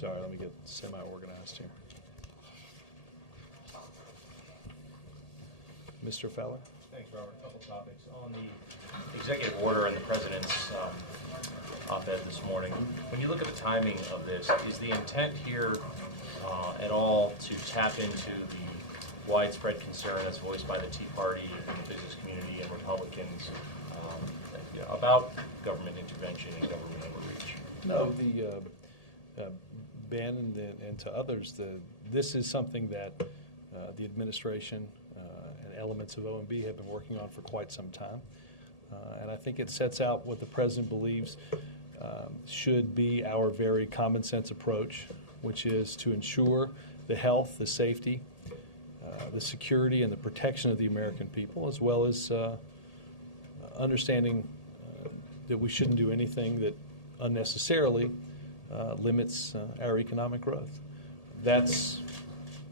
Sorry, let me get semi-organized here. Mr. Feller? Thanks, Robert. A couple topics. On the executive order and the President's op-ed this morning, when you look at the timing of this, is the intent here at all to tap into the widespread concern that's voiced by the Tea Party and the business community and Republicans about government intervention and government overreach? No, Ben and to others, this is something that the administration and elements of OMB have been working on for quite some time. And I think it sets out what the President believes should be our very common sense approach, which is to ensure the health, the safety, the security, and the protection of the American people, as well as understanding that we shouldn't do anything that unnecessarily limits our economic growth. That's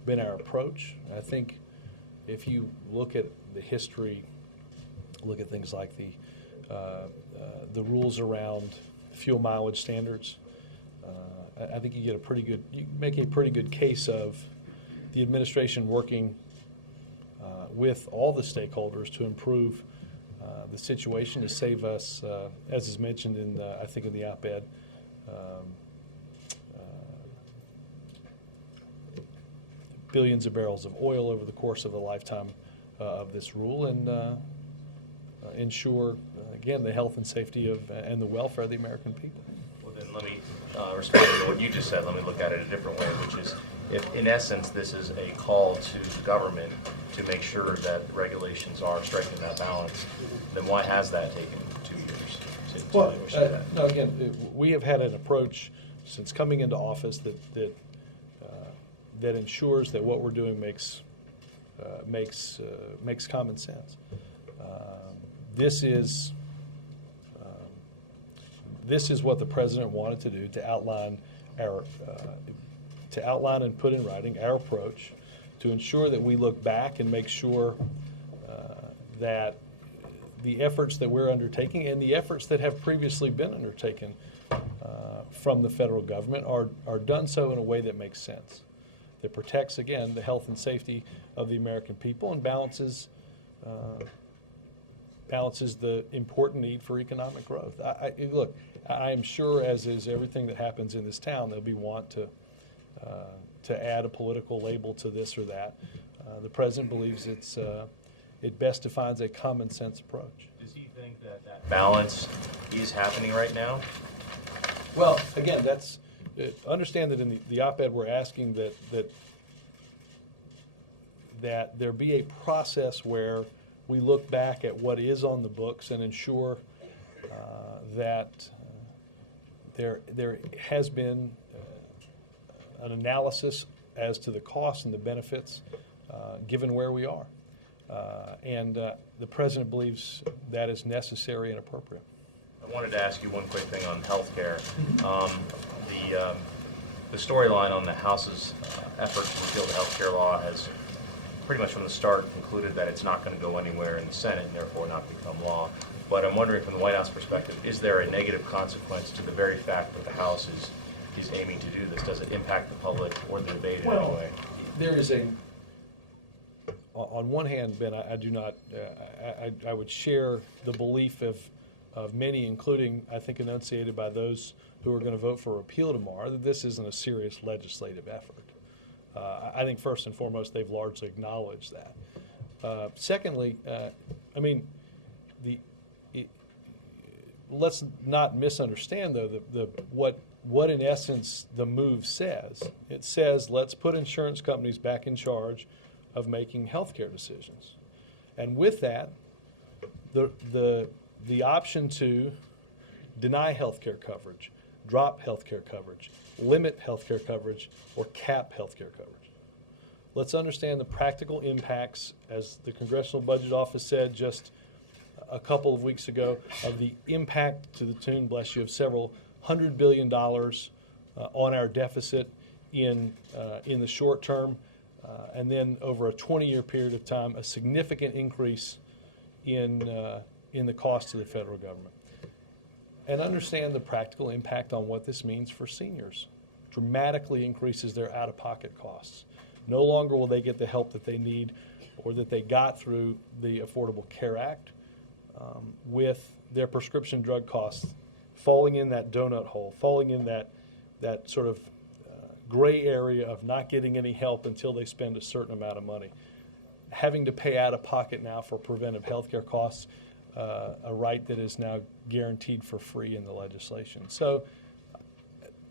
been our approach. I think if you look at the history, look at things like the rules around fuel mileage standards, I think you make a pretty good case of the administration working with all the stakeholders to improve the situation, to save us, as is mentioned in I think in the op-ed, billions of barrels of oil over the course of the lifetime of this rule, and ensure, again, the health and safety of and the welfare of the American people. Well, then let me respond to what you just said. Let me look at it a different way, which is, if in essence this is a call to the government to make sure that regulations are striking that balance, then why has that taken 2 years to negotiate that? No, again, we have had an approach since coming into office that ensures that what we're doing makes common sense. This is what the President wanted to do, to outline and put in writing our approach, to ensure that we look back and make sure that the efforts that we're undertaking and the efforts that have previously been undertaken from the federal government are done so in a way that makes sense, that protects, again, the health and safety of the American people and balances the important need for economic growth. Look, I am sure, as is everything that happens in this town, there'll be want to add a political label to this or that. The President believes it best defines a common sense approach. Does he think that balance is happening right now? Well, again, understand that in the op-ed we're asking that there be a process where we look back at what is on the books and ensure that there has been an analysis as to the costs and the benefits given where we are. And the President believes that is necessary and appropriate. I wanted to ask you one quick thing on health care. The storyline on the House's effort to repeal the health care law has pretty much from the start concluded that it's not going to go anywhere in the Senate and therefore not become law. But I'm wondering, from the White House perspective, is there a negative consequence to the very fact that the House is aiming to do this? Does it impact the public or the debate in any way? There is on one hand, Ben, I do not, I would share the belief of many, including, I think, enunciated by those who are going to vote for repeal tomorrow, that this isn't a serious legislative effort. I think first and foremost, they've largely acknowledged that. Secondly, let's not misunderstand, though, what in essence the move says. It says, let's put insurance companies back in charge of making health care decisions. And with that, the option to deny health care coverage, drop health care coverage, limit health care coverage, or cap health care coverage. Let's understand the practical impacts, as the Congressional Budget Office said just a couple of weeks ago, of the impact to the tune, bless you, of several $100 billion on our deficit in the short term, and then over a 20-year period of time, a significant increase in the cost to the federal government. And understand the practical impact on what this means for seniors dramatically increases their out-of-pocket costs. No longer will they get the help that they need or that they got through the Affordable Care Act, with their prescription drug costs falling in that donut hole, falling in that sort of gray area of not getting any help until they spend a certain amount of money. Having to pay out of pocket now for preventive health care costs, a right that is now guaranteed for free in the legislation. So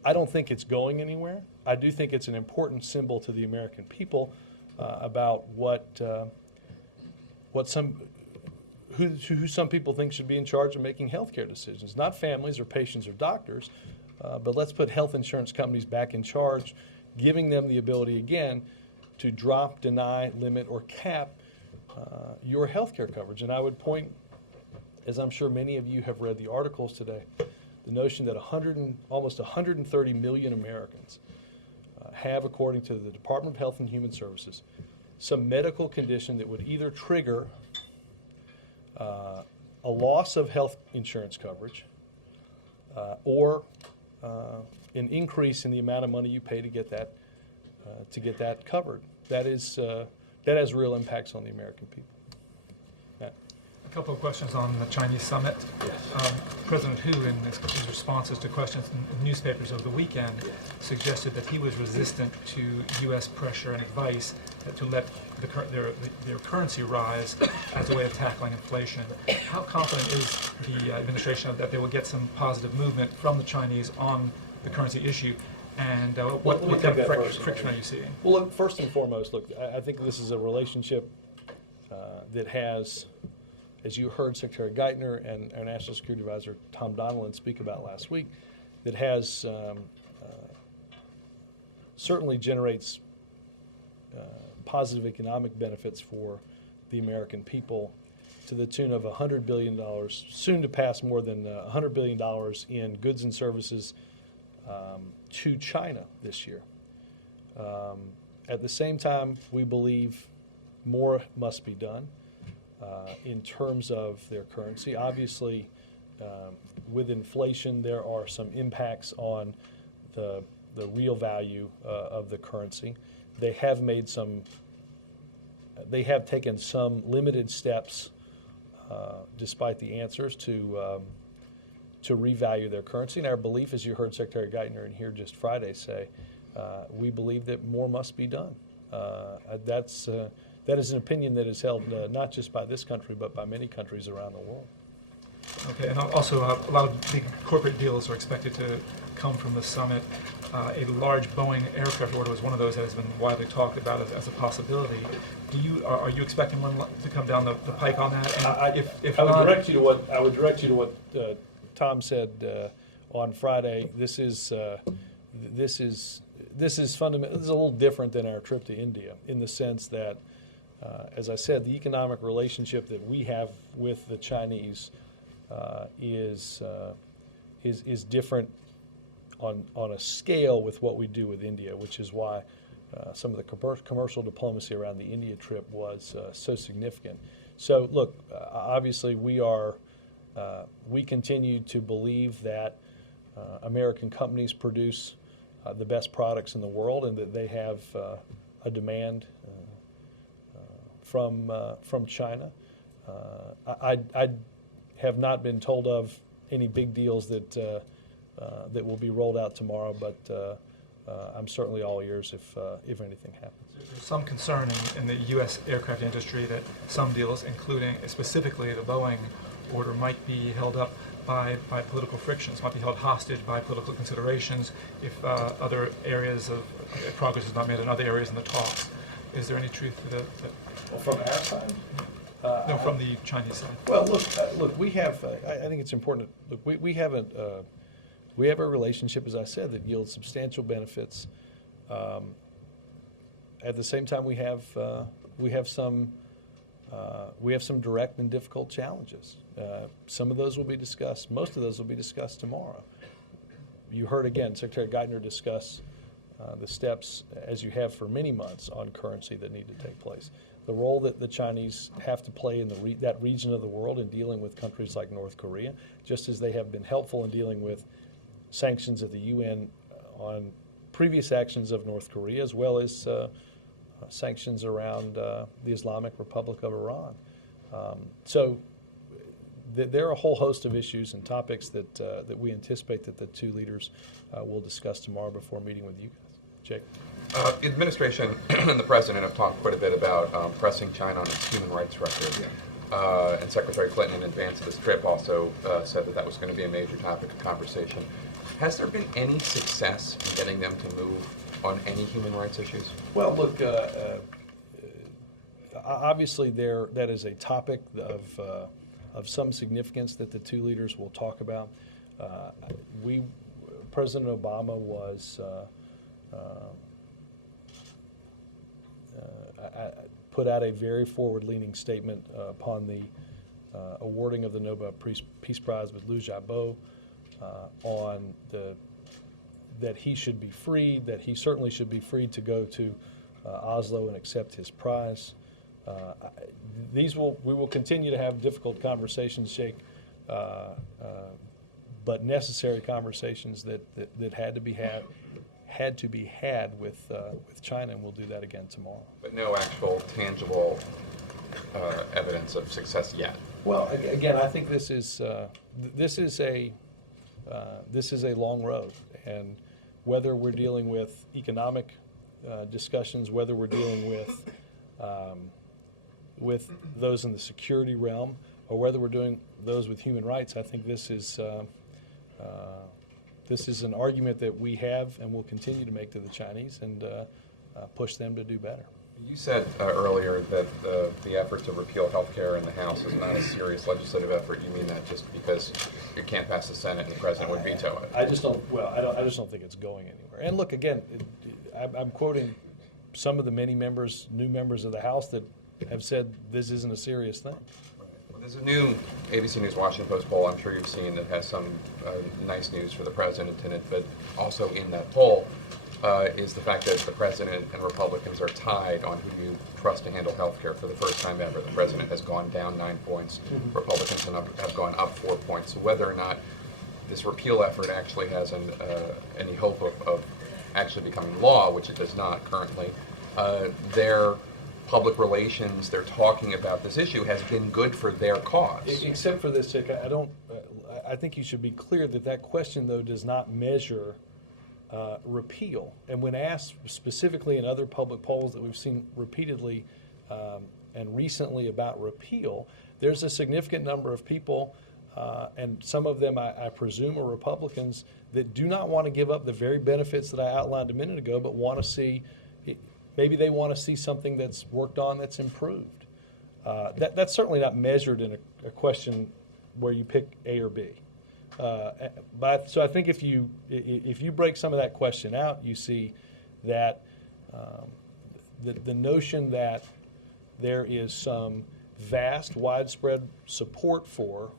I don't think it's going anywhere. I do think it's an important symbol to the American people about who some people think should be in charge of making health care decisions. Not families or patients or doctors, but let's put health insurance companies back in charge, giving them the ability again to drop, deny, limit, or cap your health care coverage. And I would point, as I'm sure many of you have read the articles today, the notion that almost 130 million Americans have, according to the Department of Health and Human Services, some medical condition that would either trigger a loss of health insurance coverage or an increase in the amount of money you pay to get that covered. That has real impacts on the American people. Matt? A couple of questions on the Chinese summit. Yes. President Hu, in his responses to questions in newspapers over the weekend, suggested that he was resistant to U.S. pressure and advice to let their currency rise as a way of tackling inflation. How confident is the administration that they will get some positive movement from the Chinese on the currency issue? And what kind of friction are you seeing? Well, look, first and foremost, I think this is a relationship that has, as you heard Secretary Geithner and our National Security Advisor Tom Donilon speak about last week, that has certainly generates positive economic benefits for the American people to the tune of $100 billion, soon to pass more than $100 billion in goods and services to China this year. At the same time, we believe more must be done in terms of their currency. Obviously, with inflation, there are some impacts on the real value of the currency. They have taken some limited steps, despite the answers, to revalue their currency. And our belief, as you heard Secretary Geithner in here just Friday say, we believe that more must be done. That is an opinion that is held not just by this country, but by many countries around the world. Okay, and also a lot of big corporate deals are expected to come from the summit. A large Boeing aircraft order was one of those that has been widely talked about as a possibility. Are you expecting one to come down the pike on that? And if I would not, direct you to what Tom said on Friday. This is fundamental. This is a little different than our trip to India in the sense that, as I said, the economic relationship that we have with the Chinese is different on a scale with what we do with India, which is why some of the commercial diplomacy around the India trip was so significant. So, look, obviously we continue to believe that American companies produce the best products in the world, and that they have a demand from China. I have not been told of any big deals that will be rolled out tomorrow, but I'm certainly all ears if anything happens. there's some concern in the U.S. aircraft industry that some deals, including specifically the Boeing order, might be held up by political frictions, might be held hostage by political considerations if other areas of progress is not made in other areas in the talks. Is there any truth to that? Well, from our side? No, from the Chinese side. Well, look. We have. I think it's important. Look, we have a relationship, as I said, that yields substantial benefits. At the same time, we have some direct and difficult challenges. Some of those will be discussed. Most of those will be discussed tomorrow. You heard again Secretary Geithner discuss the steps, as you have for many months, on currency that need to take place. The role that the Chinese have to play in that region of the world in dealing with countries like North Korea, just as they have been helpful in dealing with sanctions at the UN on previous actions of North Korea, as well as sanctions around the Islamic Republic of Iran. So there are a whole host of issues and topics that we anticipate that the two leaders will discuss tomorrow before meeting with you guys. Jake? The administration and the president have talked quite a bit about pressing China on its human rights record. Yeah. And Secretary Clinton, in advance of this trip, also said that that was going to be a major topic of conversation. Has there been any success in getting them to move on any human rights issues? Well, look, obviously that is a topic of some significance that the two leaders will talk about. President Obama was put out a very forward-leaning statement upon the awarding of the Nobel Peace Prize with Liu Xiaobo on that he should be freed, that he certainly should be freed to go to Oslo and accept his prize. We will continue to have difficult conversations, Jake, but necessary conversations that had to be had with China, and we'll do that again tomorrow. But no actual tangible evidence of success yet. Well, again, I think this is a long road, and whether we're dealing with economic discussions, whether we're dealing with those in the security realm, or whether we're doing those with human rights, I think this is an argument that we have and will continue to make to the Chinese and push them to do better. You said earlier that the effort to repeal health care in the House is not a serious legislative effort. You mean that just because it can't pass the Senate and the president would veto it? I just don't think it's going anywhere. And look, again, I'm quoting some of the many new members of the House that have said this isn't a serious thing. Well, there's a new ABC News Washington Post poll I'm sure you've seen that has some nice news for the president in it, but also in that poll is the fact that the president and Republicans are tied on who you trust to handle health care. For the first time ever, the president has gone down 9 points. Mm-hmm. Republicans have gone up 4 points. So whether or not this repeal effort actually has any hope of actually becoming law, which it does not currently, their public relations, they're talking about this issue, has been good for their cause. Except for this, Chick, I think you should be clear that question, though, does not measure repeal. And when asked specifically in other public polls that we've seen repeatedly and recently about repeal, there's a significant number of people, and some of them I presume are Republicans, that do not want to give up the very benefits that I outlined a minute ago, but want to see, maybe they want to see something that's worked on that's improved. That's certainly not measured in a question where you pick A or B. So I think if you break some of that question out, you see that the notion that there is some vast, widespread support for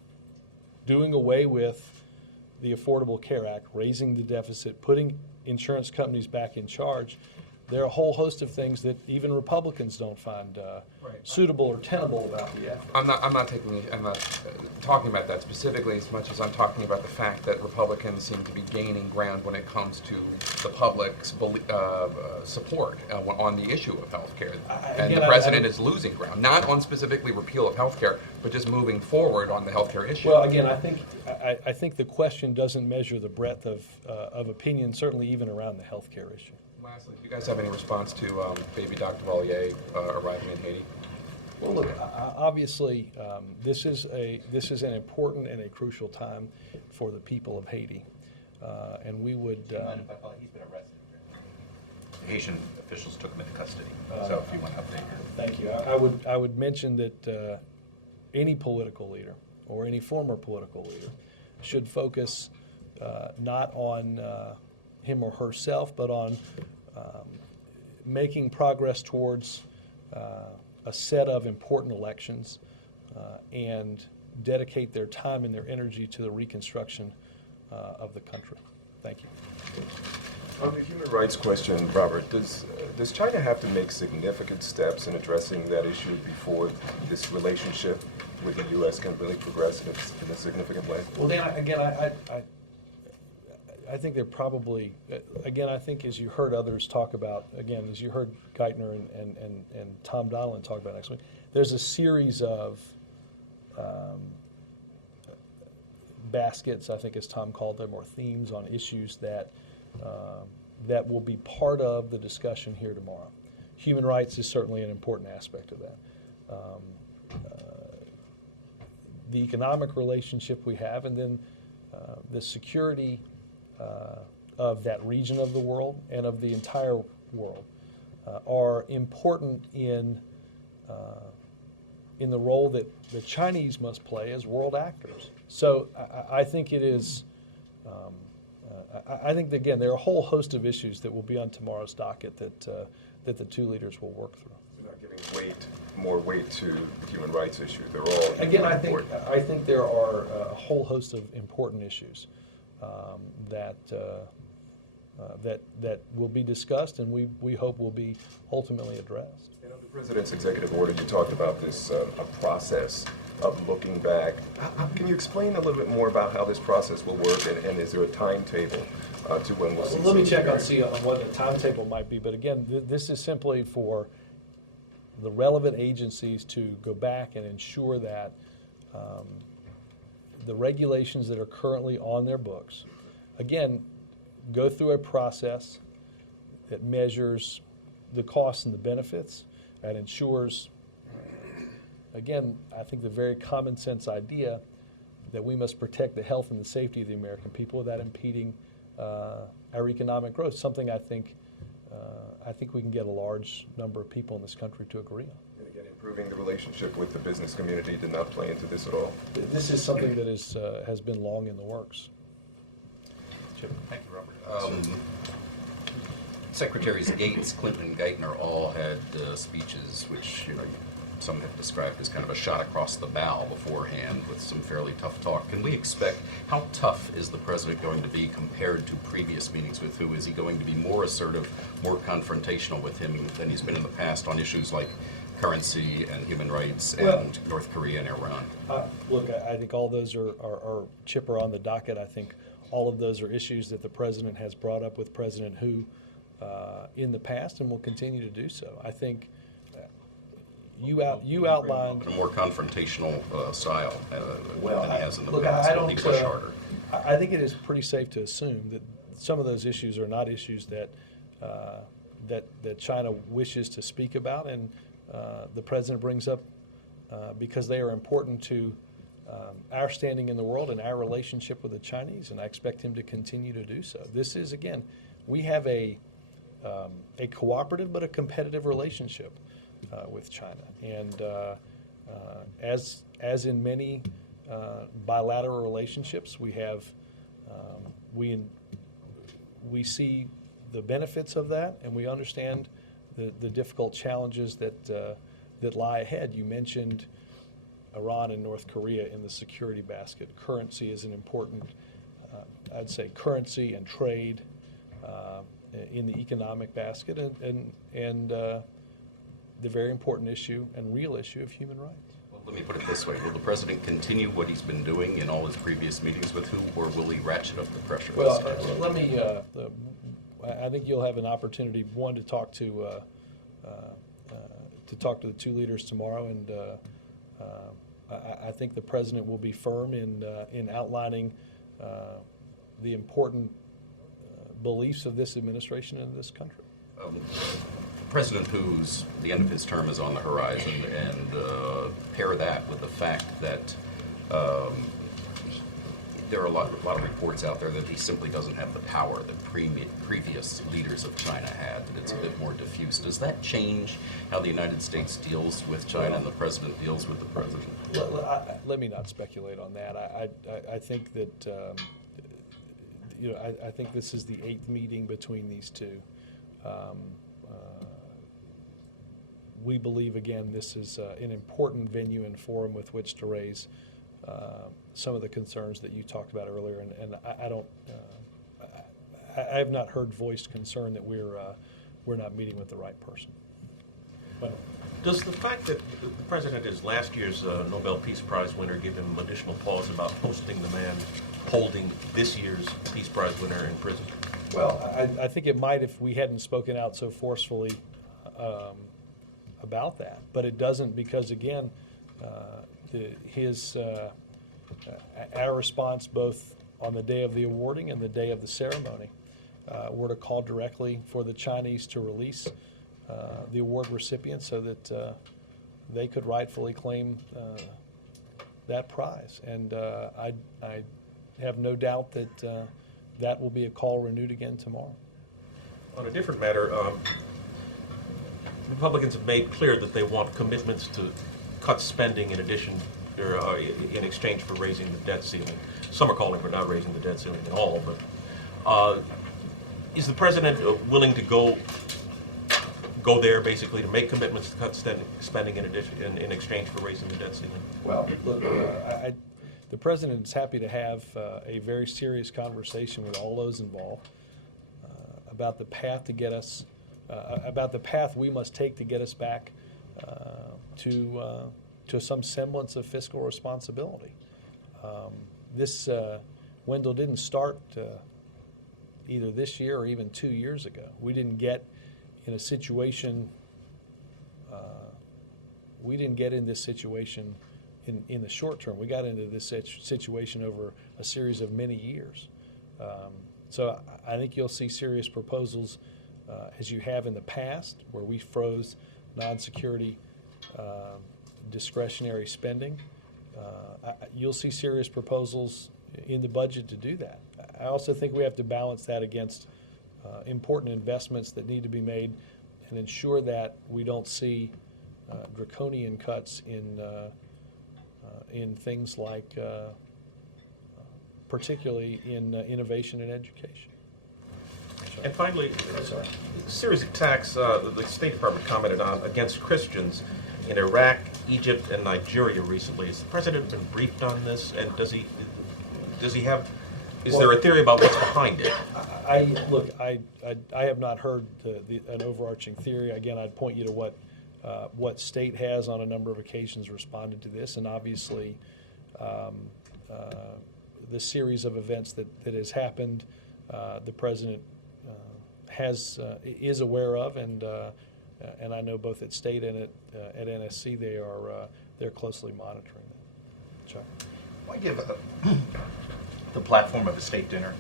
doing away with the Affordable Care Act, raising the deficit, putting insurance companies back in charge. There are a whole host of things that even Republicans don't find suitable or tenable about the effort. I'm not talking about that specifically as much as I'm talking about the fact that Republicans seem to be gaining ground when it comes to the public's support on the issue of health care. And the president is losing ground, not on specifically repeal of health care, but just moving forward on the health care issue. Well, again, I think the question doesn't measure the breadth of opinion, certainly even around the health care issue. Lastly, do you guys have any response to baby Dr. Valier arriving in Haiti? Well, look, obviously, this is an important and a crucial time for the people of Haiti, and we would. He's been arrested. The Haitian officials took him into custody. So, if you want to update her. Thank you. I would mention that any political leader or any former political leader should focus not on him or herself, but on making progress towards a set of important elections and dedicate their time and their energy to the reconstruction of the country. Thank you. On the human rights question, Robert, does China have to make significant steps in addressing that issue before this relationship with the U.S. can really progress in a significant way? Well, Dan, again, think they're probably, again, I think as you heard others talk about, again, as you heard Geithner and Tom Donilon talk about next week, there's a series of baskets, I think as Tom called them, or themes on issues that that will be part of the discussion here tomorrow. Human rights is certainly an important aspect of that. The economic relationship we have, and then the security of that region of the world and of the entire world are important in the role that the Chinese must play as world actors. So I think it is, I think, again, there are a whole host of issues that will be on tomorrow's docket that the two leaders will work through. You're not giving more weight to human rights issues. They're all Again, important. I think there are a whole host of important issues that will be discussed, and we hope will be ultimately addressed. In the President's executive order, you talked about this a process of looking back. Can you explain a little bit more about how this process will work, and is there a timetable to when we'll see? Let me check something? see on what the timetable might be, but again, this is simply for the relevant agencies to go back and ensure that the regulations that are currently on their books, again, go through a process that measures the costs and the benefits, that ensures, again, I think the very common sense idea that we must protect the health and the safety of the American people without impeding our economic growth, something I think we can get a large number of people in this country to agree on. And again, improving the relationship with the business community did not play into this at all. This is something that has been long in the works. Chip. Thank you, Robert. Secretaries Gates, Clinton, and Geithner all had speeches which, some have described as kind of a shot across the bow beforehand with some fairly tough talk. Can we expect, how tough is the president going to be compared to previous meetings with who? Is he going to be more assertive, more confrontational with him than he's been in the past on issues like currency and human rights and North Korea and Iran? Look, I think all those are Chip, are on the docket. I think all of those are issues that the president has brought up with President Hu in the past and will continue to do so. I think you outlined A more confrontational style than he has in the look, past. I Will don't. he push harder? I think it is pretty safe to assume that some of those issues are not issues that that China wishes to speak about, and the president brings up because they are important to our standing in the world and our relationship with the Chinese, and I expect him to continue to do so. This is, again, we have a cooperative but a competitive relationship with China, and as in many bilateral relationships, we have we see the benefits of that, and we understand the difficult challenges that lie ahead. You mentioned Iran and North Korea in the security basket. Currency is an important, I'd say, currency and trade in the economic basket, and the very important issue and real issue of human rights. Well, let me put it this way. Will the president continue what he's been doing in all his previous meetings with who, or will he ratchet up the pressure Well, this time? let me, I think you'll have an opportunity, one, to talk to the two leaders tomorrow, and I think the president will be firm in outlining the important beliefs of this administration and this country. President Hu's, the end of his term is on the horizon, and pair that with the fact that there are a lot of reports out there that he simply doesn't have the power that previous leaders of China had, that it's a bit more diffuse. Does that change how the United States deals with China and the president deals with the president? Let me not speculate on that. I think that I think this is the 8th meeting between these two. We believe, again, this is an important venue and forum with which to raise some of the concerns that you talked about earlier, and I have not heard voiced concern that we're not meeting with the right person. But Does the fact that the president is last year's Nobel Peace Prize winner give him additional pause about posting the man holding this year's Peace Prize winner in prison? Well, I think it might if we hadn't spoken out so forcefully about that, but it doesn't because, again, our response both on the day of the awarding and the day of the ceremony were to call directly for the Chinese to release the award recipient so that they could rightfully claim that prize. And I have no doubt that that will be a call renewed again tomorrow. On a different matter, Republicans have made clear that they want commitments to cut spending in addition, or in exchange for raising the debt ceiling. Some are calling for not raising the debt ceiling at all, but is the president willing to go there basically to make commitments to cut spending in exchange for raising the debt ceiling? Well, look, the president is happy to have a very serious conversation with all those involved about the path to get us, about the path we must take to get us back to some semblance of fiscal responsibility. This, Wendell, didn't start either this year or even 2 years ago. We didn't get in a situation, we didn't get in this situation in the short term. We got into this situation over a series of many years. So I think you'll see serious proposals as you have in the past, where we froze non-security discretionary spending. You'll see serious proposals in the budget to do that. I also think we have to balance that against important investments that need to be made and ensure that we don't see draconian cuts in things like, particularly in innovation and education. And finally, a series of attacks the State Department commented on against Christians in Iraq, Egypt, and Nigeria recently. Has the president been briefed on this, and does he have, is there a theory about what's behind it? I have not heard an overarching theory. Again, I'd point you to what state has on a number of occasions responded to this, and obviously the series of events that has happened, the president is aware of, and I know both at state and at NSC they're closely monitoring that. Chuck? Why give the platform of a state dinner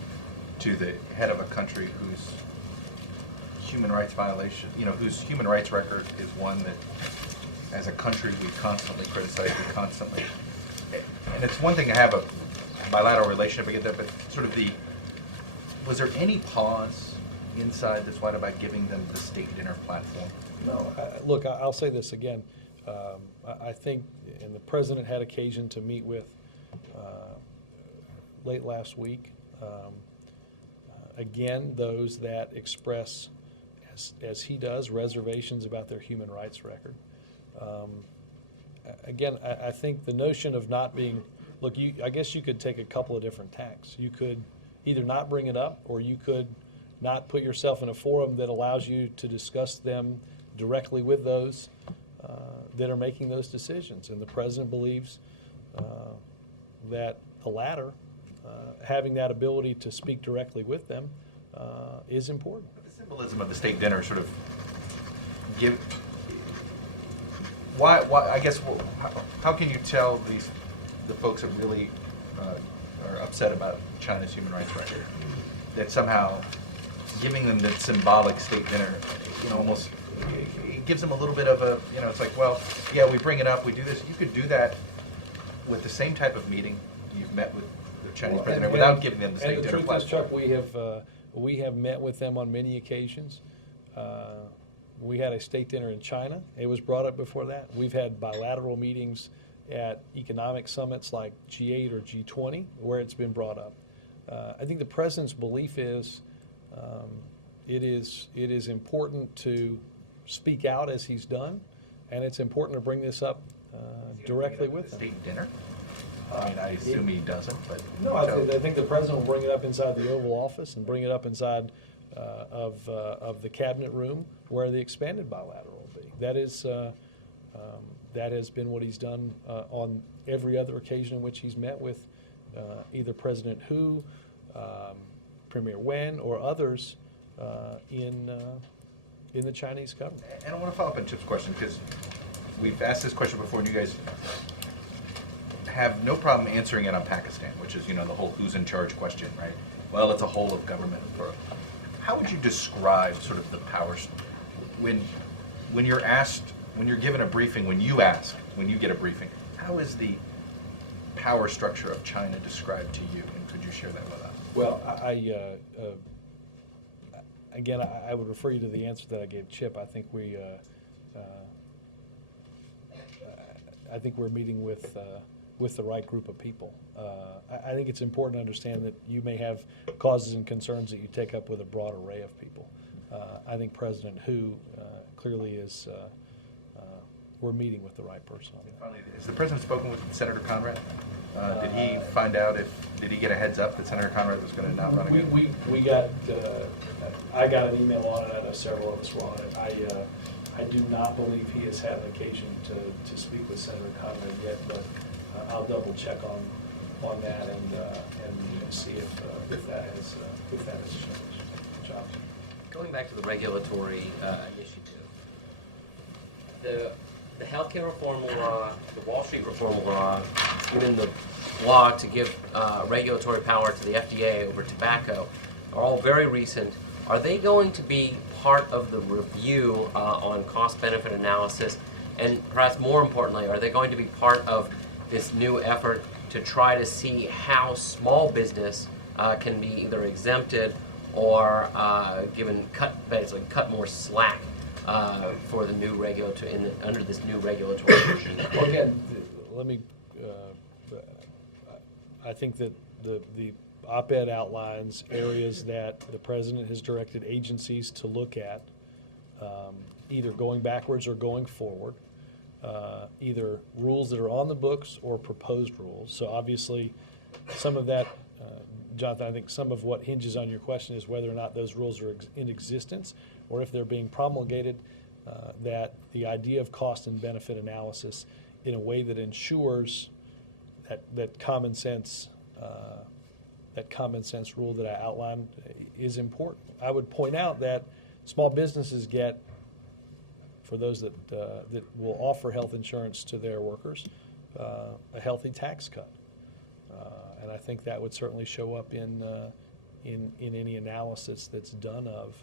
to the head of a country whose human rights violation, whose human rights record is one that, as a country, we constantly criticize, and it's one thing to have a bilateral relationship, I get that, but sort of was there any pause inside this White about giving them the state dinner platform? No. Look, I'll say this again. I think, and the president had occasion to meet with late last week, again, those that express, as he does, reservations about their human rights record. Again, I think the notion of not being, look, I guess you could take a couple of different tacks. You could either not bring it up, or you could not put yourself in a forum that allows you to discuss them directly with those that are making those decisions. And the president believes that the latter, having that ability to speak directly with them, is important. But the symbolism of the state dinner sort of why I guess, how can you tell the folks that really are upset about China's human rights record that somehow giving them the symbolic state dinner, almost it gives them a little bit of a, it's like, well, yeah, we bring it up, we do this. You could do that with the same type of meeting you've met with the Chinese president without giving them the state dinner platform. And the truth is, Chuck, we have met with them on many occasions. We had a state dinner in China. It was brought up before that. We've had bilateral meetings at economic summits like G8 or G20 where it's been brought up. I think the president's belief is it is important to speak out as he's done, and it's important to bring this up directly with them. State dinner? I mean, I assume he doesn't, but... No, I think the president will bring it up inside the Oval Office and bring it up inside of the cabinet room where the expanded bilateral will be. That has been what he's done on every other occasion in which he's met with either President Hu, Premier Wen, or others in the Chinese government. And I want to follow up on Chip's question, because we've asked this question before, and you guys have no problem answering it on Pakistan, which is, the whole who's in charge question, right? Well, it's a whole of government. How would you describe sort of the powers when you're asked, when you're given a briefing, when you get a briefing, how is the power structure of China described to you, and could you share that with us? Well, again, I would refer you to the answer that I gave Chip. I think we're meeting with the right group of people. I think it's important to understand that you may have causes and concerns that you take up with a broad array of people. I think President Hu clearly is. We're meeting with the right person on that. Finally, has the president spoken with Senator Conrad? Did he find out did he get a heads up that Senator Conrad was going to not run again? We got, I got an email on it, I know several of us were on it. I do not believe he has had an occasion to speak with Senator Conrad yet, but I'll double check on that and see if that has changed. John? Going back to the regulatory initiative, the healthcare reform law, the Wall Street reform law, even the law to give regulatory power to the FDA over tobacco are all very recent. Are they going to be part of the review on cost-benefit analysis? And perhaps more importantly, are they going to be part of this new effort to try to see how small business can be either exempted or basically cut more slack for the new under this new regulatory regime? Well, again, let me. I think that the op-ed outlines areas that the president has directed agencies to look at, either going backwards or going forward, either rules that are on the books or proposed rules. So obviously, some of that, Jonathan, I think some of what hinges on your question is whether or not those rules are in existence, or if they're being promulgated, that the idea of cost and benefit analysis in a way that ensures that common sense rule that I outlined is important. I would point out that small businesses get, for those that will offer health insurance to their workers, a healthy tax cut, and I think that would certainly show up in any analysis that's done of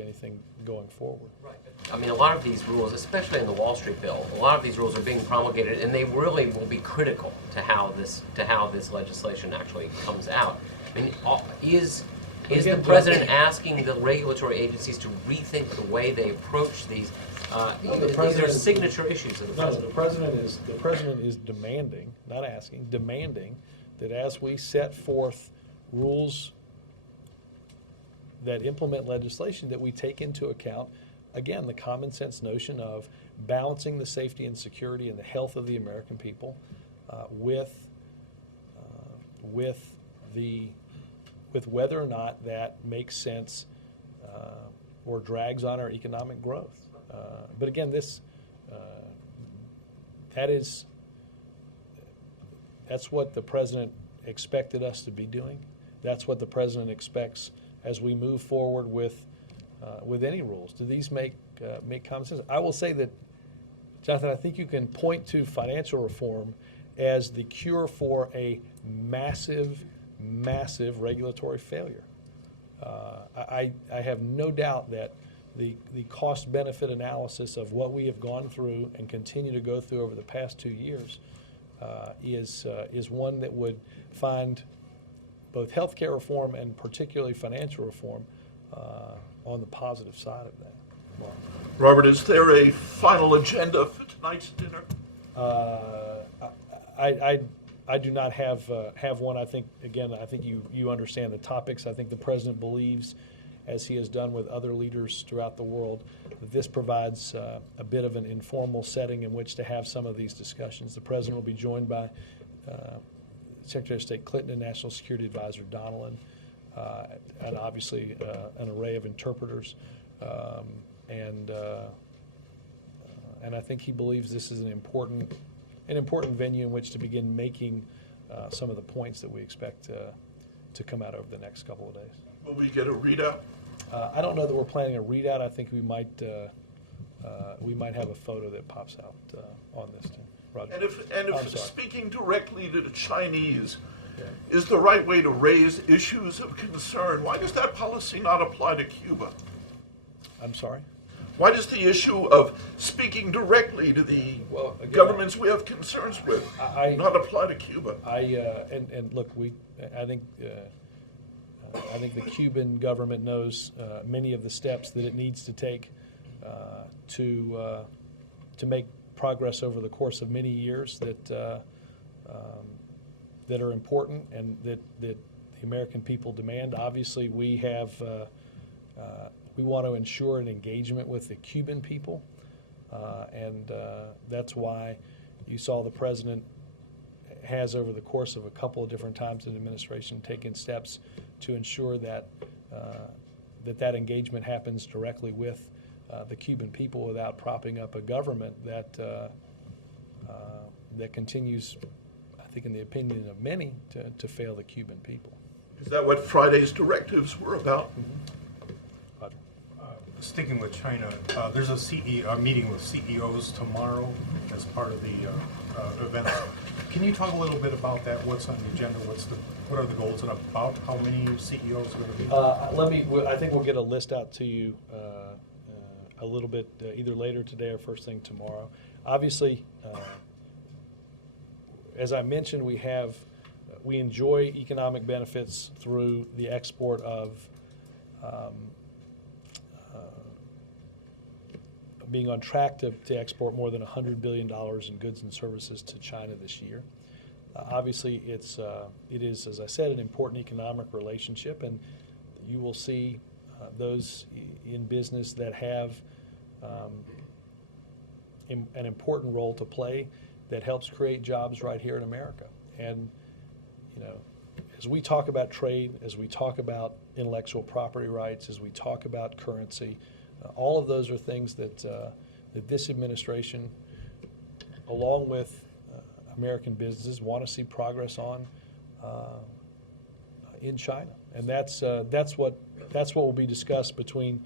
anything going forward. Right. I mean, a lot of these rules, especially in the Wall Street bill, a lot of these rules are being promulgated, and they really will be critical to how this legislation actually comes out. I mean, is the president asking the regulatory agencies to rethink the way they approach these? These are signature issues of the president. No, the president is demanding, not asking, demanding that as we set forth rules that implement legislation, that we take into account, again, the common sense notion of balancing the safety and security and the health of the American people with whether or not that makes sense or drags on our economic growth. But again, that's what the president expected us to be doing. That's what the president expects as we move forward with any rules. Do these make common sense? I will say that, Jonathan, I think you can point to financial reform as the cure for a massive regulatory failure. I have no doubt that the cost-benefit analysis of what we have gone through and continue to go through over the past 2 years is one that would find both healthcare reform and particularly financial reform on the positive side of that. Mark. Robert, is there a final agenda for tonight's dinner? I do not have one. I think you understand the topics. I think the president believes, as he has done with other leaders throughout the world, that this provides a bit of an informal setting in which to have some of these discussions. The president will be joined by Secretary of State Clinton and National Security Advisor Donilon, and obviously an array of interpreters. And I think he believes this is an important venue in which to begin making some of the points that we expect to come out over the next couple of days. Will we get a readout? I don't know that we're planning a readout. I think we might have a photo that pops out on this, Tim. Roger. And I'm if sorry. speaking directly to the Chinese Yeah. is the right way to raise issues of concern, why does that policy not apply to Cuba? I'm sorry? Why does the issue of speaking directly to the Well, again, governments we have concerns with I- not apply to Cuba? And look, I think the Cuban government knows many of the steps that it needs to take to make progress over the course of many years that are important and that the American people demand. Obviously, we want to ensure an engagement with the Cuban people, and that's why you saw the president has, over the course of a couple of different times in the administration, taken steps to ensure that that engagement happens directly with the Cuban people without propping up a government that continues, I think in the opinion of many, to fail the Cuban people. Is that what Friday's directives were about? Roger. Sticking with China, there's a meeting with CEOs tomorrow as part of the event. Can you talk a little bit about that? What's on the agenda? What are the goals and about how many CEOs are going to be? I think we'll get a list out to you a little bit either later today or first thing tomorrow. Obviously, as I mentioned, we enjoy economic benefits through the export of being on track to export more than $100 billion in goods and services to China this year. Obviously, it is, as I said, an important economic relationship, and you will see those in business that have an important role to play that helps create jobs right here in America. And, as we talk about trade, as we talk about intellectual property rights, as we talk about currency, all of those are things that this administration, along with American businesses, want to see progress on in China, and that's what will be discussed between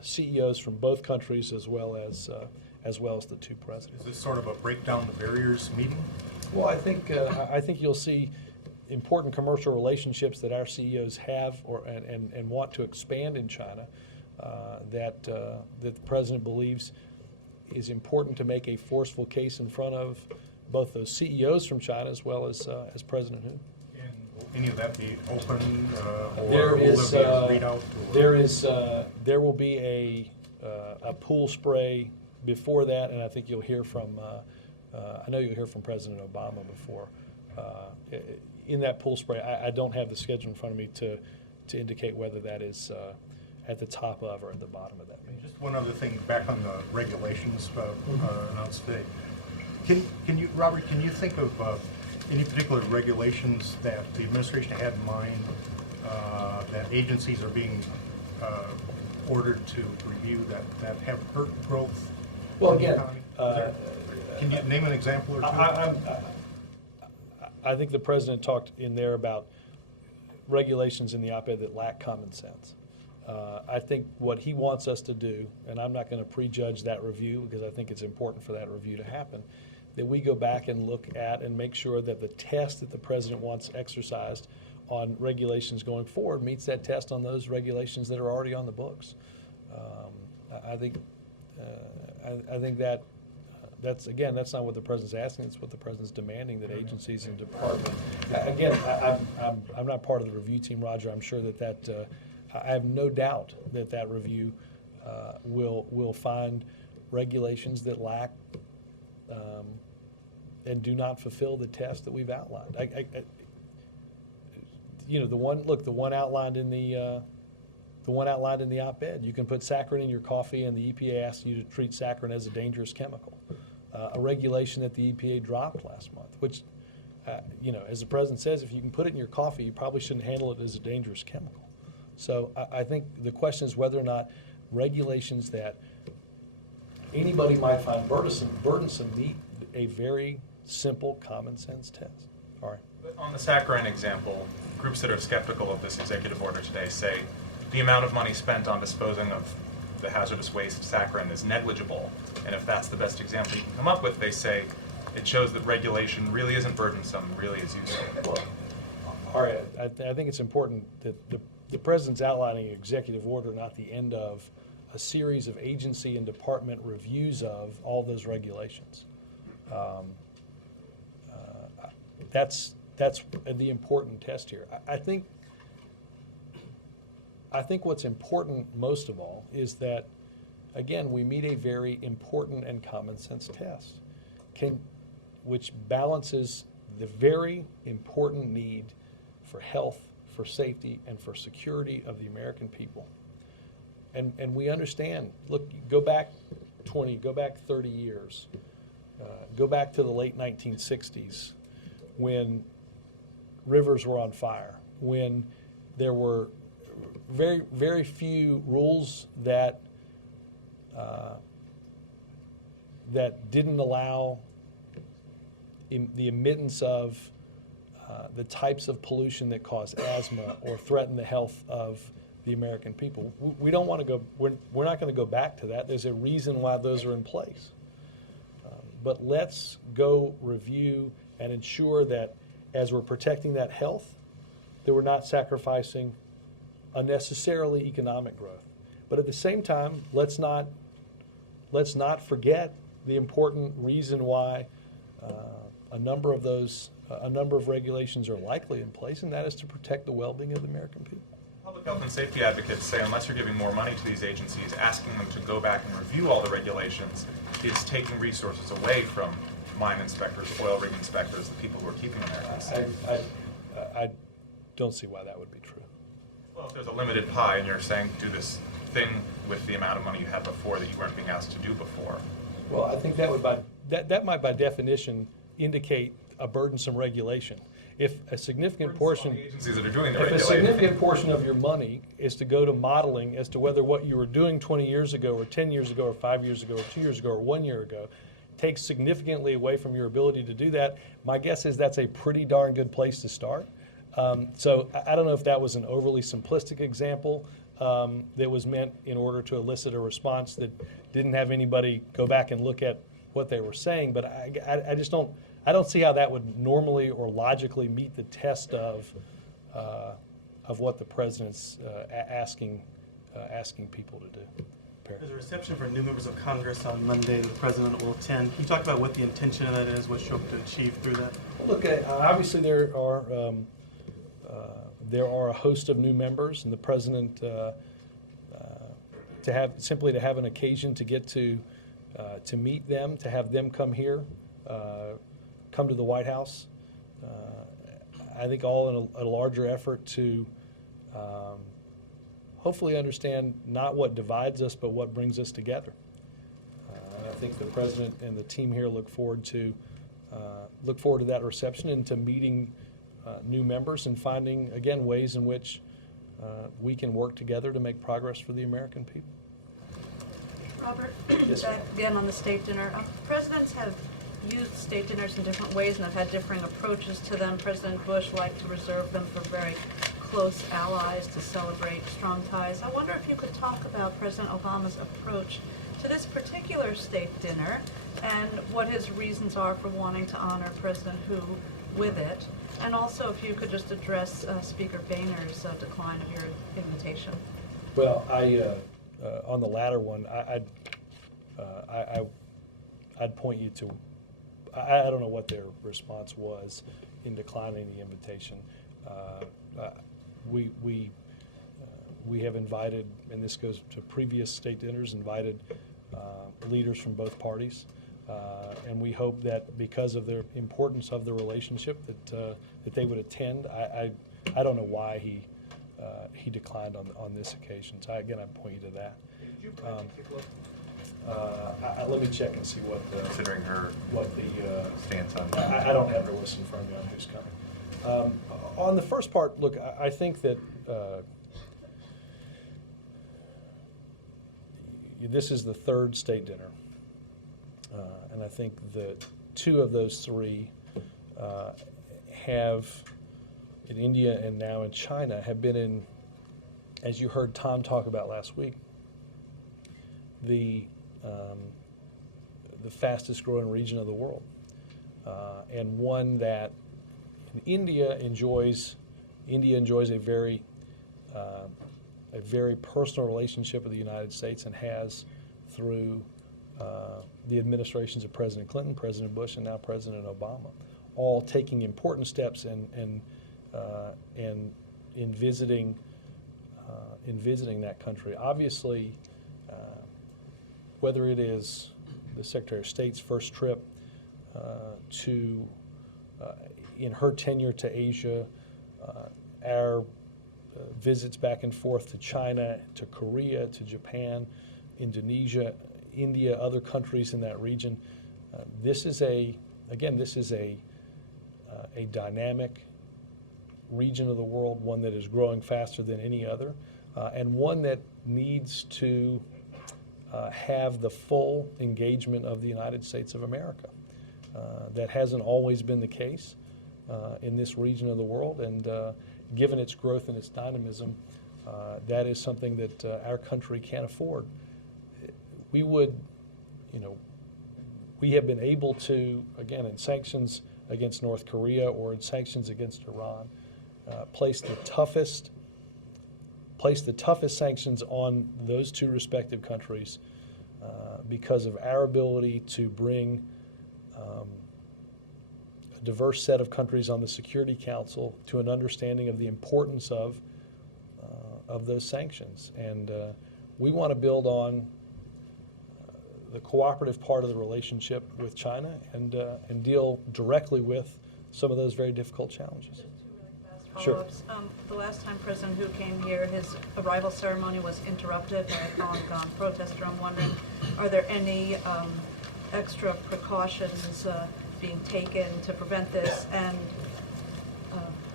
CEOs from both countries as well as the two presidents. Is this sort of a breakdown the barriers meeting? Well, I think you'll see important commercial relationships that our CEOs have and want to expand in China that the president believes is important to make a forceful case in front of both those CEOs from China as well as President Hu. And will any of that be open, There or will is there be a readout? there will be a pool spray before that, and I think you'll hear from I know you'll hear from President Obama before in that pool spray. I don't have the schedule in front of me to indicate whether that is at the top of or at the bottom of that meeting. Just one other thing, back on the regulations announced today. Can you, Robert, can you think of any particular regulations that the administration had in mind that agencies are being ordered to review that have hurt growth? Well, in the again, economy? Can you name an example or two? I think the president talked in there about regulations in the op-ed that lack common sense. I think what he wants us to do, and I'm not going to prejudge that review because I think it's important for that review to happen, that we go back and look at and make sure that the test that the president wants exercised on regulations going forward meets that test on those regulations that are already on the books. I think that's not what the president's asking. It's what the president's demanding, that agencies and departments. Again, I'm not part of the review team, Roger. I'm sure that I have no doubt that review will find regulations that lack and do not fulfill the test that we've outlined. The one outlined in the op-ed. You can put saccharin in your coffee, and the EPA asks you to treat saccharin as a dangerous chemical. A regulation that the EPA dropped last month, which, as the president says, if you can put it in your coffee, you probably shouldn't handle it as a dangerous chemical. So I think the question is whether or not regulations that anybody might find burdensome meet a very simple common sense test. All right. On the saccharin example, groups that are skeptical of this executive order today say the amount of money spent on disposing of the hazardous waste saccharin is negligible. And if that's the best example you can come up with, they say it shows that regulation really isn't burdensome, really is useful. Well, all right, I think it's important that the president's outlining an executive order, not the end of a series of agency and department reviews of all those regulations. That's the important test here. I think what's important most of all is that, again, we meet a very important and common sense test, which balances the very important need for health, for safety, and for security of the American people. And we understand, look, go back 20, go back 30 years, go back to the late 1960s when rivers were on fire, when there were very, very few rules that didn't allow the admittance of the types of pollution that cause asthma or threaten the health of the American people. We don't want to go, we're not going to go back to that. There's a reason why those are in place. But let's go review and ensure that as we're protecting that health, that we're not sacrificing unnecessarily economic growth. But at the same time, let's not forget the important reason why a number of regulations are likely in place, and that is to protect the well-being of the American people. Public health and safety advocates say unless you're giving more money to these agencies, asking them to go back and review all the regulations is taking resources away from mine inspectors, oil rig inspectors, the people who are keeping Americans safe. I don't see why that would be true. Well, if there's a limited pie and you're saying do this thing with the amount of money you had before that you weren't being asked to do before. Well, I think that might by definition indicate a burdensome regulation. If a significant portion, The agencies that are doing the if a regulating. significant portion of your money is to go to modeling as to whether what you were doing 20 years ago or 10 years ago or 5 years ago or 2 years ago or 1 year ago takes significantly away from your ability to do that, my guess is that's a pretty darn good place to start. So I don't know if that was an overly simplistic example that was meant in order to elicit a response that didn't have anybody go back and look at what they were saying, but I just don't see how that would normally or logically meet the test of what the president's asking people to do. Perry. There's a reception for new members of Congress on Monday. The president will attend. Can you talk about what the intention of that is, what you hope to achieve through that? Look, obviously there are a host of new members, and the president to have an occasion to get to meet them, to have them come here, come to the White House. I think all in a larger effort to hopefully understand not what divides us, but what brings us together. And I think the president and the team here look forward to that reception and to meeting new members and finding, again, ways in which we can work together to make progress for the American people. Robert, Yes, back again on the state dinner. Presidents have used state dinners in different ways and have had differing approaches to them. President Bush liked to reserve them for very close allies to celebrate strong ties. I wonder if you could talk about President Obama's approach to this particular state dinner and what his reasons are for wanting to honor President Hu with it. And also if you could just address Speaker Boehner's decline of your invitation. Well, on the latter one, I'd point you to, I don't know what their response was in declining the invitation. We have invited, and this goes to previous state dinners, invited leaders from both parties. And we hope that because of the importance of the relationship that they would attend. I don't know why he declined on this occasion. So again, I'd point you to that. Let me check and see what Considering her stance on I don't have her list in front of me on who's coming. On the first part, look, I think that this is the third state dinner. And I think that two of those three have, in India and now in China, have been in, as you heard Tom talk about last week, the fastest growing region of the world, and one that India enjoys a very personal relationship with the United States, and has through the administrations of President Clinton, President Bush, and now President Obama, all taking important steps in visiting that country. Obviously, whether it is the Secretary of State's first trip in her tenure to Asia, our visits back and forth to China, to Korea, to Japan, Indonesia, India, other countries in that region. This is a dynamic region of the world, one that is growing faster than any other, and one that needs to have the full engagement of the United States of America. That hasn't always been the case in this region of the world, and given its growth and its dynamism, that is something that our country can't afford. We have been able to, again, in sanctions against North Korea or in sanctions against Iran, place the toughest sanctions on those two respective countries because of our ability to bring a diverse set of countries on the Security Council to an understanding of the importance of those sanctions. And we want to build on the cooperative part of the relationship with China and deal directly with some of those very difficult challenges. Sure. Follow-ups. The last time President Hu came here, his arrival ceremony was interrupted by a Falun Gong protester. I'm wondering, are there any extra precautions being taken to prevent this? And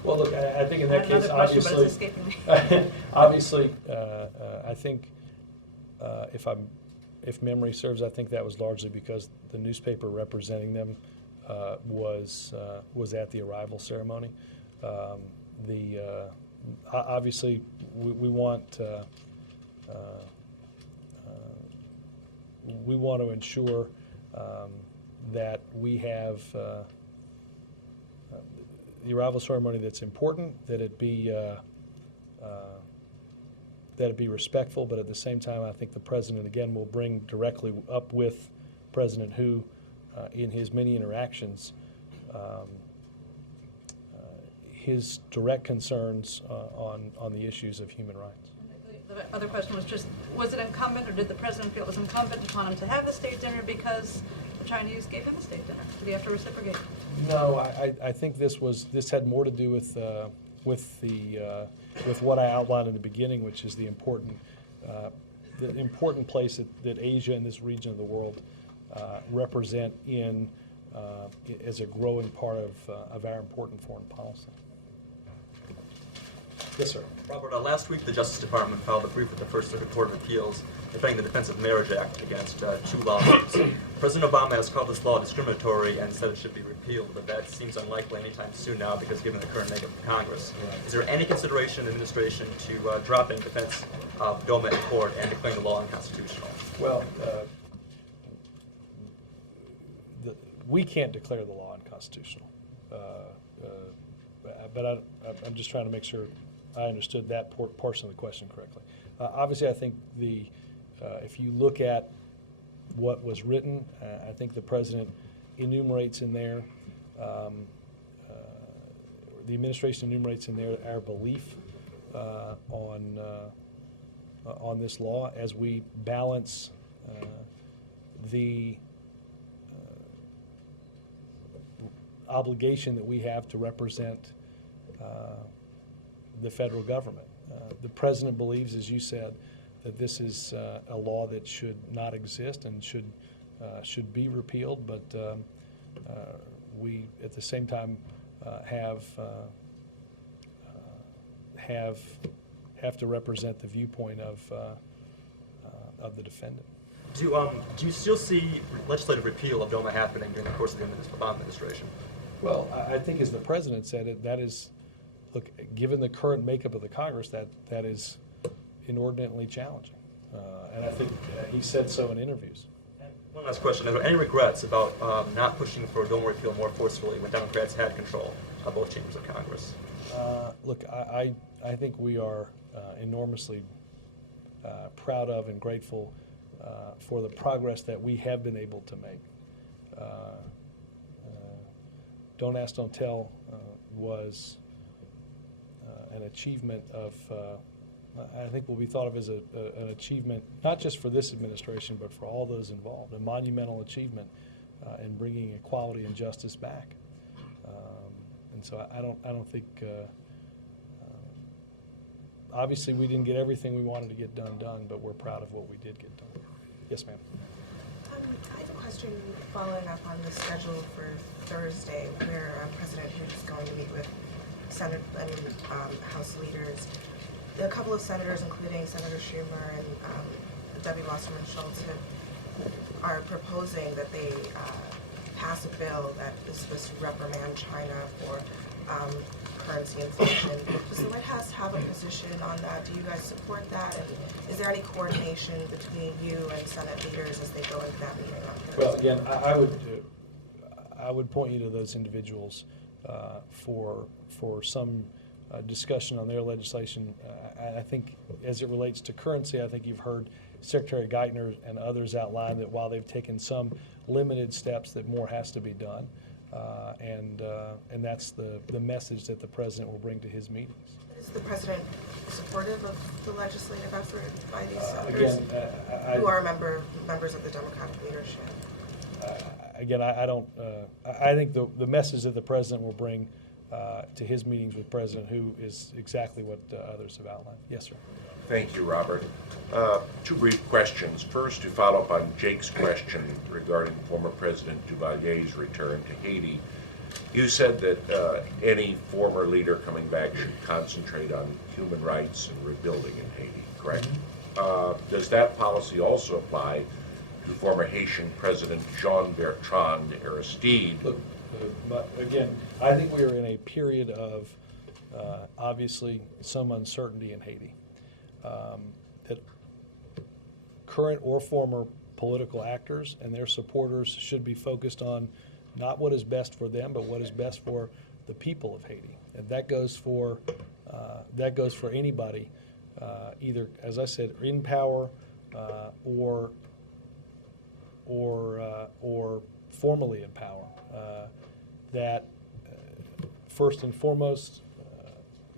well, look, I think in that case, question, but it's obviously, escaping me. obviously, I think if memory serves, I think that was largely because the newspaper representing them was at the arrival ceremony. Obviously, we want to ensure that we have the arrival ceremony that's important, that it be respectful, but at the same time, I think the president again will bring directly up with President Hu in his many interactions his direct concerns on the issues of human rights. The other question was just, was it incumbent, or did the president feel it was incumbent upon him to have the state dinner because the Chinese gave him a state dinner? Did he have to reciprocate? No, I think this had more to do with what I outlined in the beginning, which is the important place that Asia and this region of the world represent as a growing part of our important foreign policy. Yes, sir. Robert, last week the Justice Department filed a brief with the First Circuit Court of Appeals defending the Defense of Marriage Act against two lawsuits. President Obama has called this law discriminatory and said it should be repealed, but that seems unlikely anytime soon now because given the current negative of Congress. Is there any consideration in the administration to dropping defense of DOMA in court and declaring the law unconstitutional? Well, we can't declare the law unconstitutional, but I'm just trying to make sure I understood that portion of the question correctly. Obviously, I think if you look at what was written, I think the president enumerates in there, the administration enumerates in there our belief on this law as we balance the obligation that we have to represent the federal government. The president believes, as you said, that this is a law that should not exist and should be repealed, but we at the same time have to represent the viewpoint of the defendant. Do you still see legislative repeal of DOMA happening during the course of the Obama administration? Well, I think as the president said it, that is, look, given the current makeup of the Congress, that is inordinately challenging. And I think he said so in interviews. One last question. Are there any regrets about not pushing for a dome repeal more forcefully when Democrats had control of both chambers of Congress? Look, I think we are enormously proud of and grateful for the progress that we have been able to make. Don't Ask, Don't Tell was an achievement of, I think will be thought of as an achievement, not just for this administration, but for all those involved, a monumental achievement in bringing equality and justice back. And so I don't think, obviously we didn't get everything we wanted to get done, but we're proud of what we did get done. Yes, ma'am. I have a question following up on the schedule for Thursday, where President Hood is going to meet with Senate and House leaders. A couple of senators, including Senator Schumer and Debbie Wasserman Schultz, are proposing that they pass a bill that is supposed to reprimand China for currency inflation. Does the White House have a position on that? Do you guys support that? And is there any coordination between you and Senate leaders as they go into that meeting on Thursday? Well, again, I would point you to those individuals for some discussion on their legislation. I think as it relates to currency, I think you've heard Secretary Geithner and others outline that while they've taken some limited steps, that more has to be done. And that's the message that the president will bring to his meetings. Is the president supportive of the legislative effort by these senators who are members of the Democratic leadership? Again, I don't. I think the message that the president will bring to his meetings with President Hu is exactly what others have outlined. Yes, sir. Thank you, Robert. Two brief questions. First, to follow up on Jake's question regarding former President Duvalier's return to Haiti. You said that any former leader coming back should concentrate on human rights and rebuilding in Haiti, correct? Does that policy also apply to former Haitian President Jean-Bertrand Aristide? Look, again, I think we are in a period of obviously some uncertainty in Haiti. That current or former political actors and their supporters should be focused on not what is best for them, but what is best for the people of Haiti, and that goes for anybody, either, as I said, in power or formally in power. That first and foremost,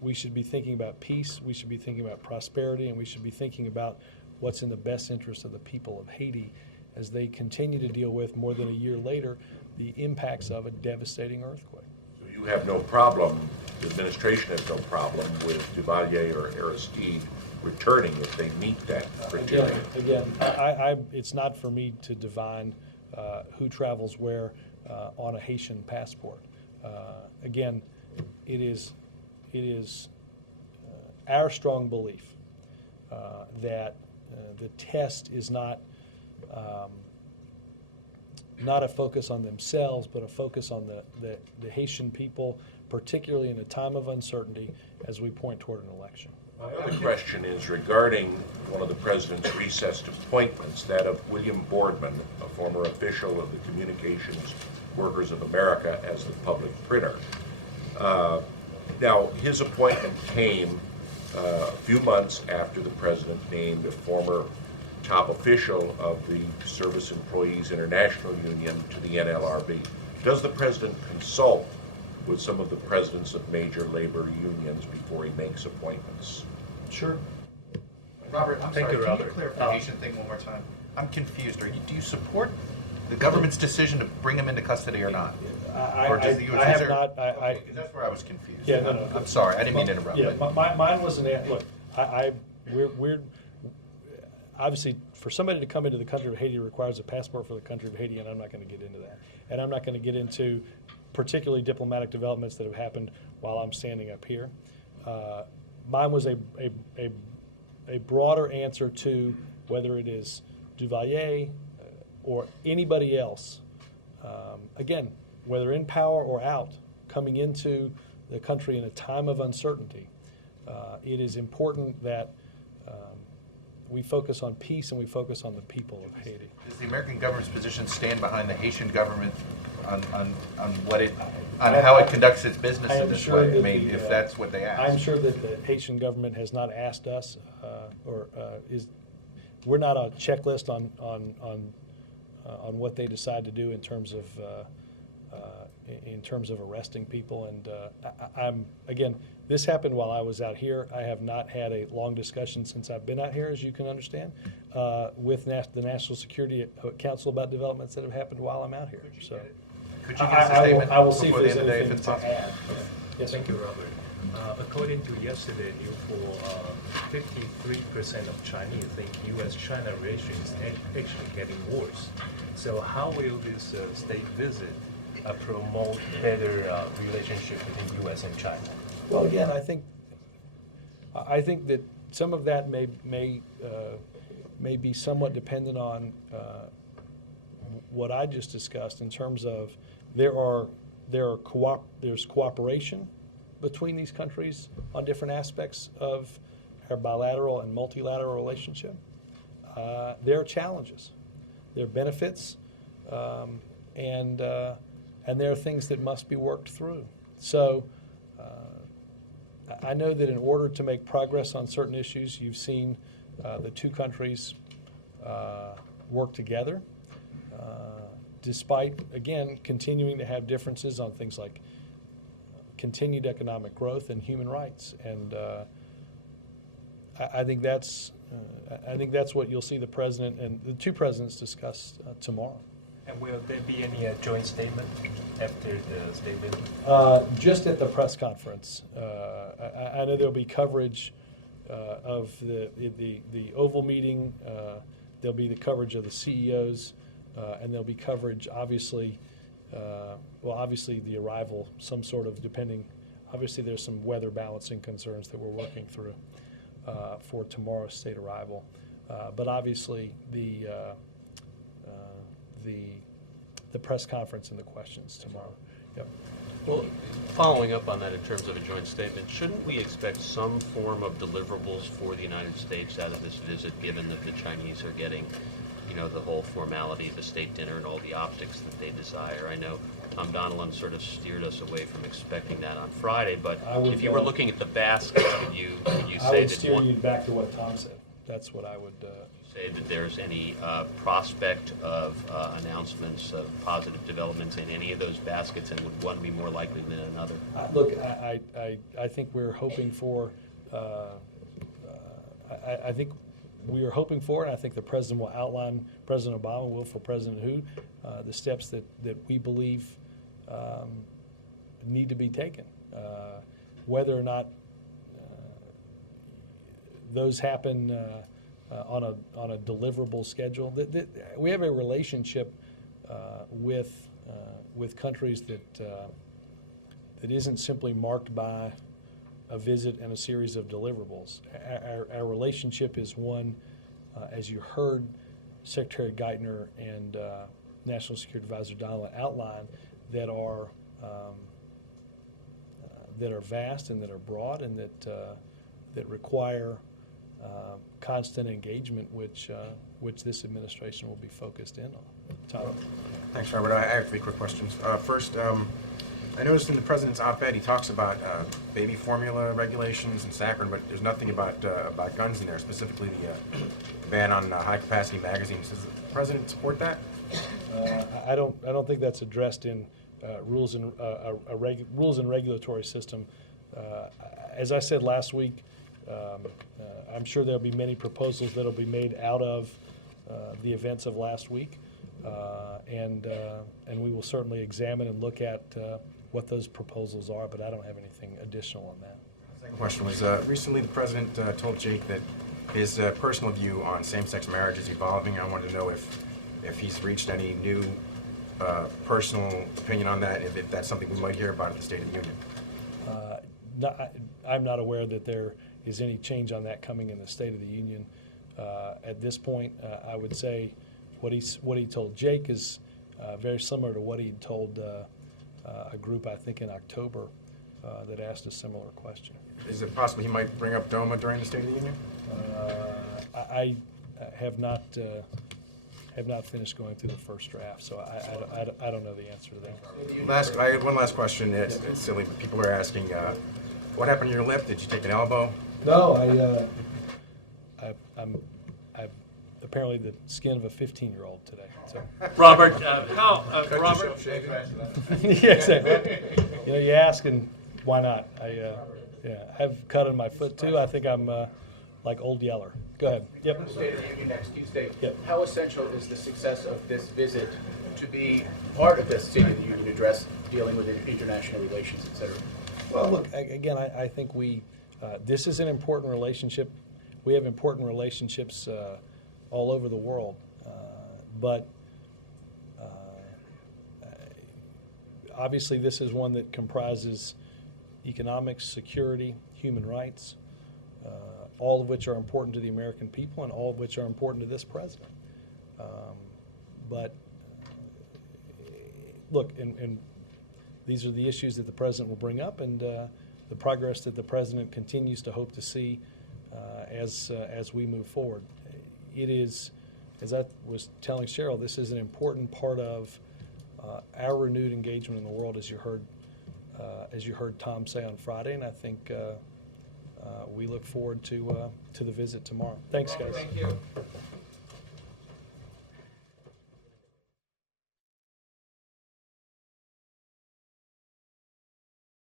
we should be thinking about peace, we should be thinking about prosperity, and we should be thinking about what's in the best interest of the people of Haiti as they continue to deal with, more than a year later, the impacts of a devastating earthquake. So you have no problem, the administration has no problem with Duvalier or Aristide returning if they meet that criteria? Again, it's not for me to divine who travels where on a Haitian passport. Again, it is our strong belief that the test is not a focus on themselves, but a focus on the Haitian people, particularly in a time of uncertainty as we point toward an election. My other question is regarding one of the president's recessed appointments, that of William Boardman, a former official of the Communications Workers of America as the public printer. Now, his appointment came a few months after the president named a former top official of the Service Employees International Union to the NLRB. Does the president consult with some of the presidents of major labor unions before he makes appointments? Sure. Robert, I'm Thank sorry, you, can Robert. you clarification thing one more time? I'm confused. Do you support the government's decision to bring him into custody or not? Or does the U.S. I have Reserve- not. Okay, 'cause that's where I was confused. Yeah, no. I'm sorry, I didn't mean to interrupt. Yeah, but- mine was look. We're obviously, for somebody to come into the country of Haiti requires a passport for the country of Haiti, and I'm not going to get into that. And I'm not going to get into particularly diplomatic developments that have happened while I'm standing up here. Mine was a broader answer to whether it is Duvalier or anybody else. Again, whether in power or out, coming into the country in a time of uncertainty, it is important that we focus on peace and we focus on the people of Haiti. Does the American government's position stand behind the Haitian government on what it, on how it conducts its business in this way? I mean, if that's what they ask. I'm sure that the Haitian government has not asked us, we're not a checklist on what they decide to do in terms of arresting people. And I'm again, this happened while I was out here. I have not had a long discussion since I've been out here, as you can understand, with the National Security Council about developments that have happened while I'm out here. So, Could you give us a statement I will see if before the there's end of the day, if anything it's to possible? add. Yes, Thank you, Robert. According to yesterday news poll, 53% of Chinese think U.S.-China relations actually getting worse. So how will this state visit promote better relationship between U.S. and China? Well, again, I think that some of that may be somewhat dependent on what I just discussed in terms of there's cooperation between these countries on different aspects of our bilateral and multilateral relationship. There are challenges, there are benefits, and there are things that must be worked through. So I know that in order to make progress on certain issues, you've seen the two countries work together, despite, again, continuing to have differences on things like continued economic growth and human rights. And I think that's what you'll see the president and the two presidents discuss tomorrow. And will there be any joint statement after the state visit? Just at the press conference. I know there'll be coverage of the Oval meeting. There'll be the coverage of the CEOs, and there'll be coverage, obviously, obviously the arrival, some sort of obviously there's some weather balancing concerns that we're working through for tomorrow's state arrival. But obviously the press conference and the questions tomorrow. Yep. Well, following up on that in terms of a joint statement, shouldn't we expect some form of deliverables for the United States out of this visit, given that the Chinese are getting, the whole formality of the state dinner and all the optics that they desire? I know Tom Donilon sort of steered us away from expecting that on Friday, but if you were looking at the baskets, could you say I would that steer you back to what Tom said. That's what I would say that there's any prospect of announcements of positive developments in any of those baskets, and would one be more likely than another? Look, I think we're hoping for. I think we are hoping for, and I think the president will outline. President Obama will for President Hu, the steps that we believe need to be taken. Whether or not those happen on a deliverable schedule. We have a relationship with countries that isn't simply marked by a visit and a series of deliverables. Our relationship is one, as you heard Secretary Geithner and National Security Advisor Donilon outline, that are vast and that are broad and that require constant engagement, which this administration will be focused in on. Tom? Thanks, Robert. I have 3 quick questions. First, I noticed in the president's op-ed he talks about baby formula regulations and saccharin, but there's nothing about guns in there, specifically the ban on high-capacity magazines. Does the president support that? I don't think that's addressed in rules and regulatory system. As I said last week, I'm sure there'll be many proposals that'll be made out of the events of last week, and we will certainly examine and look at what those proposals are, but I don't have anything additional on that. Second question was, recently the president told Jake that his personal view on same-sex marriage is evolving. I wanted to know if he's reached any new personal opinion on that, if that's something we might hear about at the State of the Union. I'm not aware that there is any change on that coming in the State of the Union. At this point, I would say what he told Jake is very similar to what he told a group, I think, in October that asked a similar question. Is it possible he might bring up DOMA during the State of the Union? I have not finished going through the first draft, so I don't know the answer to that. I have one last question. It's silly, but people are asking, what happened to your lip? Did you take an elbow? No, I'm apparently the skin of a 15-year-old today. So. Robert, Robert. Yeah, exactly. You know, you ask, and why not? I have cut on my foot too. I think I'm like Old Yeller. Go ahead. Yep. State of the Union next Tuesday. Yep. How essential is the success of this visit to be part of the State of the Union address dealing with international relations, et cetera? Well, look, again, I think this is an important relationship. We have important relationships all over the world, but obviously this is one that comprises economics, security, human rights, all of which are important to the American people and all of which are important to this president. But look, and these are the issues that the president will bring up, and the progress that the president continues to hope to see as we move forward. It is, as I was telling Cheryl, this is an important part of our renewed engagement in the world, as you heard Tom say on Friday, and I think we look forward to the visit tomorrow. Thanks, guys. Thank you.